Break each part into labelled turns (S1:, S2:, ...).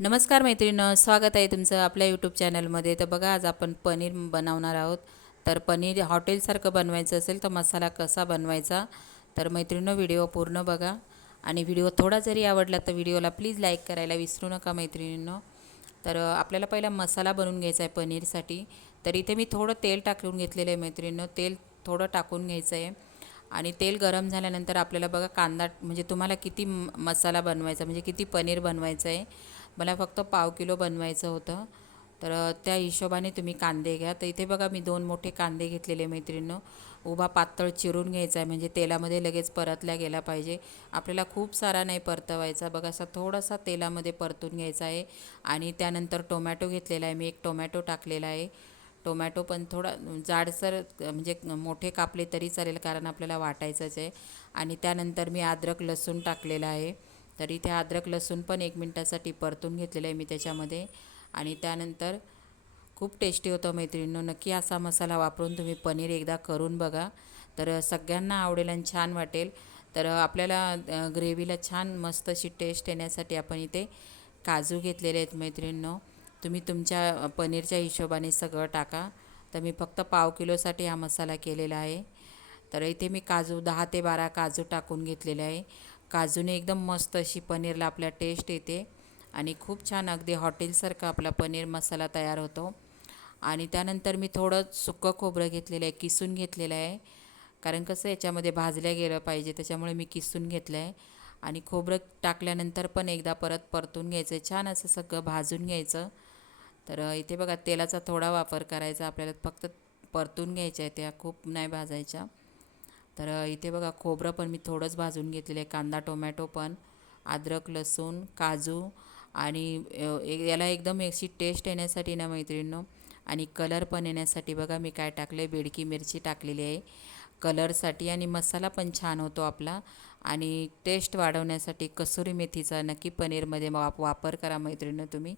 S1: नमस्कार मैत्रिणं स्वागत आहे तुमचं आपल्या यूट्यूब चॅनलमध्ये तर बघा आज आपण पनीर बनवणार आहोत. तर पनीर हॉटेलसारखं बनवायचं असेल तर मसाला कसा बनवायचा? तर मैत्रिणं व्हिडिओ पूर्ण बघा. आणि व्हिडिओ थोडा जरी आवडला तर व्हिडिओला प्लीज लाईक करायला विसरू नका मैत्रिणींनो. तर आपल्याला पहिला मसाला बनवून घ्यायचा आहे पनीरसाठी. तर इथे मी थोडं तेल टाकून घेतलेलं आहे मैत्रिणींनो. तेल थोडं टाकून घ्यायचं आहे आणि तेल गरम झाल्यानंतर आपल्याला बघा कांदा म्हणजे तुम्हाला किती म- मसाला बनवायचा म्हणजे किती पनीर बनवायचं आहे मला फक्त पाव किलो बनवायचं होतं. तर त्या हिशोबाने तुम्ही कांदे घ्या. तर इथे बघा मी दोन मोठे कांदे घेतलेले मैत्रिणीनं. उभा पातळ चिरून घ्यायचा आहे म्हणजे तेलामध्ये लगेच परतल्या गेला पाहिजे. आपल्याला खूप सारा नाही परतवायचा. बघा असा थोडासा तेलामध्ये परतून घ्यायचा आहे आणि त्यानंतर टोमॅटो घेतलेला आहे मी. एक टोमॅटो टाकलेला आहे. टोमॅटो पण थोडा जाडसर म्हणजे मोठे कापले तरी चालेल कारण आपल्याला वाटायचंच आहे. आणि त्यानंतर मी अद्रक लसूण टाकलेला आहे. तर इथे अद्रक लसूण पण एक मिनटासाठी परतून घेतलेलं आहे मी त्याच्यामध्ये. आणि त्यानंतर खूप टेस्टी होतं मैत्रिणींनो. नक्की असा मसाला वापरून तुम्ही पनीर एकदा करून बघा. तर सगळ्यांना आवडेल आणि छान वाटेल. तर आपल्याला ग्रेव्हीला छान मस्त अशी टेस्ट येण्यासाठी आपण इथे काजू घेतलेले आहेत मैत्रिणींनो. तुम्ही तुमच्या पनीरच्या हिशोबाने सगळं टाका. तर मी फक्त पाव किलोसाठी हा मसाला केलेला आहे. तर इथे मी काजू दहा ते बारा काजू टाकून घेतलेले आहे. काजूने एकदम मस्त अशी पनीरला आपल्या टेस्ट येते. आणि खूप छान अगदी हॉटेलसारखा आपला पनीर मसाला तयार होतो. आणि त्यानंतर मी थोडं सुकं खोबरं घेतलेलं आहे किसून घेतलेलं आहे. कारण कसं याच्यामध्ये भाजल्या गेलं पाहिजे त्याच्यामुळे मी किसून घेतलं आहे आणि खोबरं टाकल्यानंतर पण एकदा परत परतून घ्यायचं आहे. छान असं सगळं भाजून घ्यायचं. तर इथे बघा तेलाचा थोडा वापर करायचा. आपल्याला फक्त परतून घ्यायच्या आहे त्या खूप नाही भाजायच्या. तर इथे बघा खोबरं पण मी थोडंच भाजून घेतलेलं आहे. कांदा टोमॅटो पण अद्रक लसूण काजू आणि एक- याला एकदम याची टेस्ट येण्यासाठी ना मैत्रिणींनो? आणि कलर पण येण्यासाठी बघा मी काय टाकलं आहे बेडकी मिरची टाकलेली आहे. कलरसाठी आणि मसाला पण छान होतो आपला. आणि टेस्ट वाढवण्यासाठी कसुरी मेथीचा नक्की पनीरमध्ये वाप वापर करा मैत्रिणीनं तुम्ही.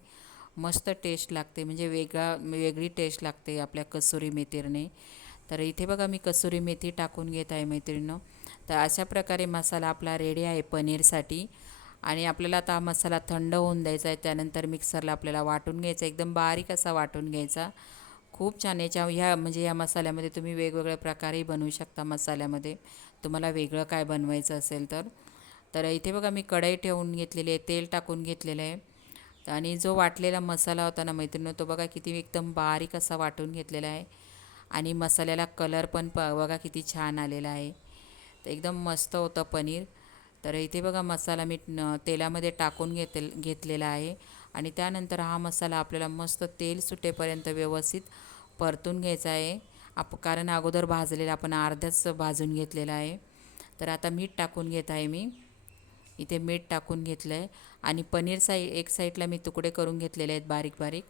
S1: मस्त टेस्ट लागते. म्हणजे वेगळा वेगळी टेस्ट लागते आपल्या कसुरी मेथीरने तर इथे बघा मी कसुरी मेथी टाकून घेत आहे मैत्रिणीनं. तर अशा प्रकारे मसाला आपला रेडी आहे पनीरसाठी. आणि आपल्याला आता हा मसाला थंड होऊन द्यायचा आहे त्यानंतर मिक्सरला आपल्याला वाटून घ्यायचा एकदम बारीक असा वाटून घ्यायचा. खूप छान याच्या ह्या म्हणजे या मसाल्यामध्ये तुम्ही वेगवेगळ्या प्रकारेही बनवू शकता मसाल्यामध्ये. तुम्हाला वेगळं काय बनवायचं असेल तर. तर इथे बघा मी कढई ठेवून घेतलेली आहे तेल टाकून घेतलेलं आहे. आणि जो वाटलेला मसाला होता ना मैत्रिणीनं तो बघा किती एकदम बारीक असा वाटून घेतलेला आहे. आणि मसाल्याला कलर पण प बघा किती छान आलेला आहे. तर एकदम मस्त होतं पनीर. तर इथे बघा मसाला मी तेलामध्ये टाकून घेतल घेतलेला आहे. आणि त्यानंतर हा मसाला आपल्याला मस्त तेल सुटेपर्यंत व्यवस्थित परतून घ्यायचा आहे. आप कारण अगोदर भाजलेला आपण अर्ध्याच भाजून घेतलेला आहे. तर आता मीठ टाकून घेत आहे मी. इथे मीठ टाकून घेतलं आहे आणि पनीर साई एक साईडला मी तुकडे करून घेतलेले आहेत बारीक बारीक.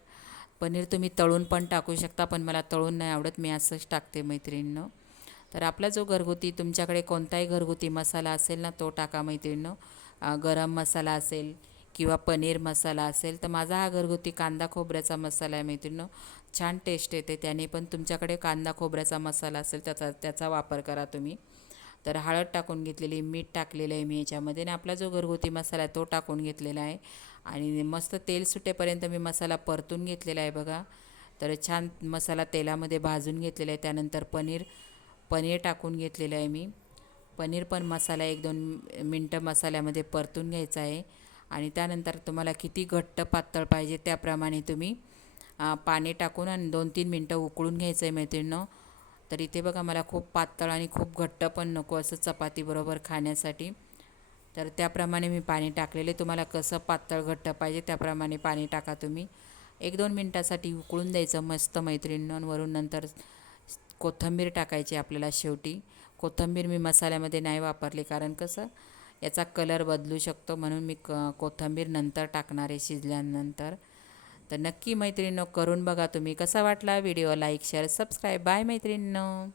S1: पनीर तुम्ही तळून पण टाकू शकता पण मला तळून नाही आवडत मी असंच टाकते मैत्रिणीनं. तर आपला जो घरगुती तुमच्याकडे कोणताही घरगुती मसाला असेल ना तो टाका मैत्रिणीनं. गरम मसाला असेल किंवा पनीर मसाला असेल तर माझा हा घरगुती कांदा खोबऱ्याचा मसाला आहे मैत्रिणीनं. छान टेस्ट येते त्याने पण तुमच्याकडे कांदा खोबऱ्याचा मसाला असेल त्याचा त्याचा वापर करा तुम्ही. तर हळद टाकून घेतलेली मीठ टाकलेलं आहे मी याच्यामध्ये आणि आपला जो घरगुती मसाला आहे तो टाकून घेतलेला आहे. आणि मस्त तेल सुटेपर्यंत मी मसाला परतून घेतलेला आहे बघा. तर छान मसाला तेलामध्ये भाजून घेतलेला आहे. त्यानंतर पनीर पनीर टाकून घेतलेलं आहे मी. पनीर पण मसाला एक दोन मिनटं मसाल्यामध्ये परतून घ्यायचा आहे. आणि त्यानंतर तुम्हाला किती घट्ट पातळ पाहिजे त्याप्रमाणे तुम्ही पाणी टाकून आणि दोन तीन मिनटं उकळून घ्यायचं आहे मैत्रिणीनं. तर इथे बघा मला खूप पातळ आणि खूप घट्ट पण नको असं चपातीबरोबर खाण्यासाठी. तर त्याप्रमाणे मी पाणी टाकलेले तुम्हाला कसं पातळ घट्ट पाहिजे त्याप्रमाणे पाणी टाका तुम्ही. एक दोन मिनटासाठी उकळून द्यायचं मस्त मैत्रिणींवरून नंतर कोथिंबीर टाकायची आपल्याला शेवटी. कोथिंबीर मी मसाल्यामध्ये नाही वापरली कारण कसं याचा कलर बदलू शकतो म्हणून मी क कोथिंबीर नंतर टाकणार आहे शिजल्यानंतर. तर नक्की मैत्रिणीनं करून बघा तुम्ही. कसा वाटला video? Like share subscribe. Bye मैत्रिणीनं.